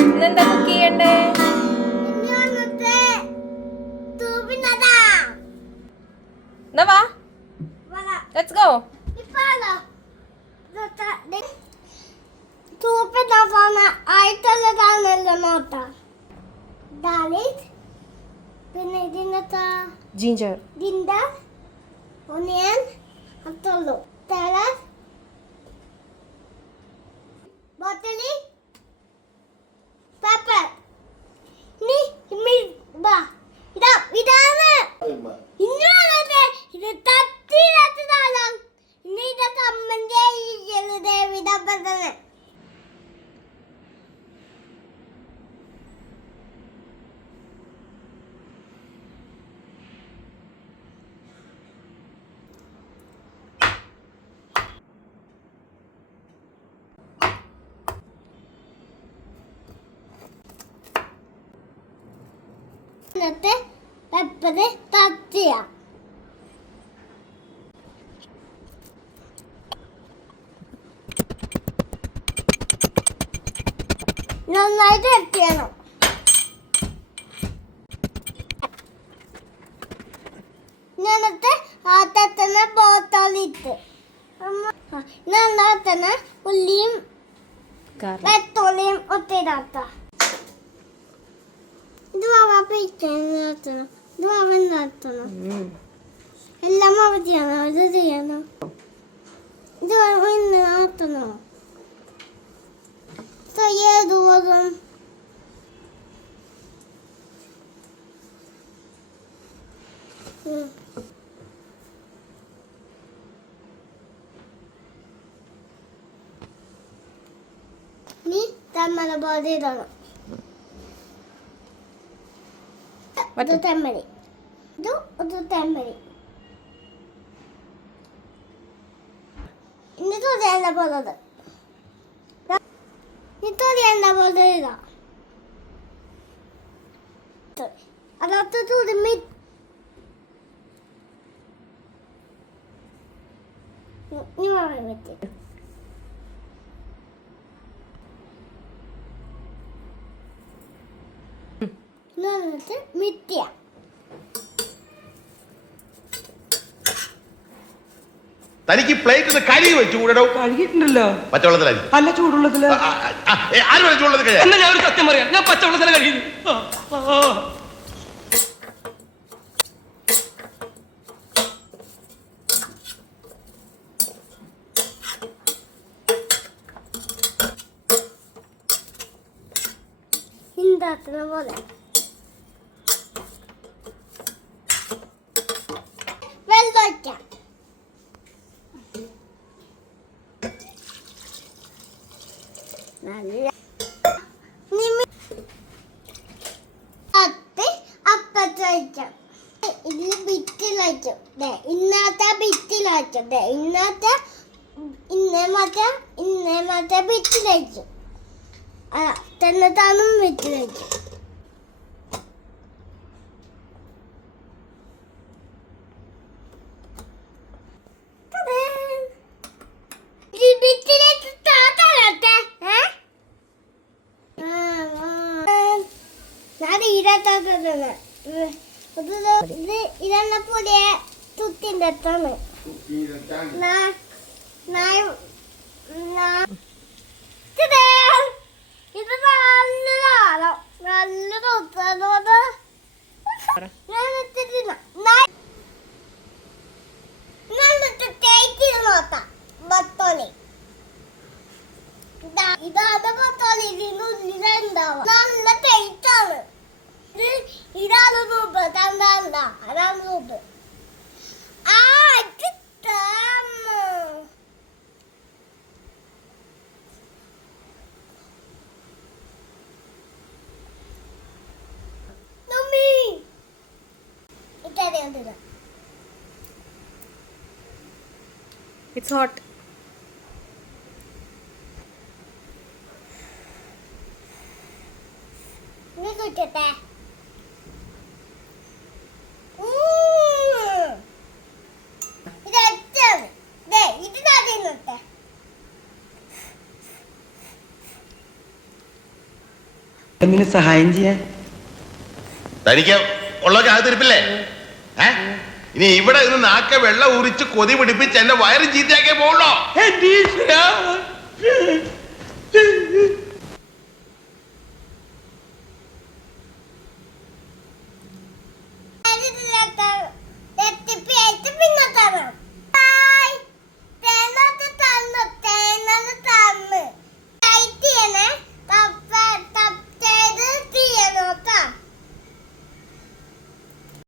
ഇന്നെന്താ കുക്ക് ചെയ്യണ്ടേ? എന്നാ വാ, ലെറ്റ്സ് ഗോ. പിന്നെ ഇതിനകത്ത് ജിഞ്ചർ, ginger, onion, അത്രയുള്ളൂ. തേങ്ങ, ബോട്ടിൽ, പെപ്പർ. ഇതാണ് ഇത് തട്ടിയില്ലാത്തതാണ്. ഇനി ഇത് കമ്മന്റെ തന്നെ. എന്നിട്ട് പെപ്പറ് തട്ടിയ നന്നായിട്ട് ഇറക്കിയണം. എന്നിട്ട് ആദ്യത്തന്നെ ബോട്ടലിട്ട് നന്നായിത്തന്നെ ഉള്ളിയും വെത്തോളിയും ഒത്തിടാത്ത. ഇത് നടത്തണം, ഇത് അവൻ നടത്തണം. എല്ലാം അവ ചെയ്യണോ, ഇത് ചെയ്യണോ, ഇത് നടത്തണോ? ഏതുവതും നീ തമ്മല പോലെ ഇടണം. ഇത് തെമ്മരി, ഇത് തെമ്മരി. ഇനി തൊടിയല്ല പോലത്, തൊടിയല്ല പോലെ ഇതാ. അതൊക്കെ തുടുമ്പി നീ പറയാൻ പറ്റി. മിത്തിയ തനിക്ക് പ്ലേറ്റ് കഴുകി വെച്ചു കൂടോ. കഴുകിയിട്ടുണ്ടല്ലോ. പച്ചവെള്ളത്തിലായി അല്ല, ചൂടുള്ളത്തില്. ആരും ചൂടുള്ളത് കഴിയാ. ഞാൻ ഒരു സത്യം പറയാം, ഞാൻ പച്ചവെള്ളത്തില കഴിയുന്നു. ഹിന്ദാത്തിന പോലെ വെള്ളൊഴിക്കാം. നല്ല അപ്പത്തൊഴിക്കാം. ഇതിൽ ബിറ്റിലയക്കും. ഇന്നത്തെ ബിറ്റിലയക്കും. ഇന്നേ മറ്റേ ബിറ്റിലയക്കും. തന്നെ താനും ബിറ്റിലയക്കും. ഇതെന്നെ പുതിയ തുത്തിന്റെ അടുത്താണ്. ഇത് നല്ലതാണ്, നല്ല തൊത്തത്. ഞാൻ ഇട്ടിട്ടില്ല. എന്നിട്ട് തേച്ച് നോക്കാം ബത്തോളി. ഇതാണ് ബത്തോളി. ഇതിനുള്ളിലുണ്ടാവും. നല്ല തേച്ചാണ്. ഇതാണ് രൂപ, തന്നല്ല, അതാണ് രൂപ. It's hot. ഇത് എന്തെങ്കിലും സഹായം ചെയ്യാൻ? തനിക്ക് ഉള്ളൊക്കെ അത് തിരിപ്പില്ലേ? ഇനി ഇവിടെ നിന്ന് നാക്കെ വെള്ളം ഉരിച്ച് കൊതി പിടിപ്പിച്ച് എന്റെ വയറ് ചീത്തയാക്കേ പോകുള്ളോ? എന്റെ ഈശ്വരാ.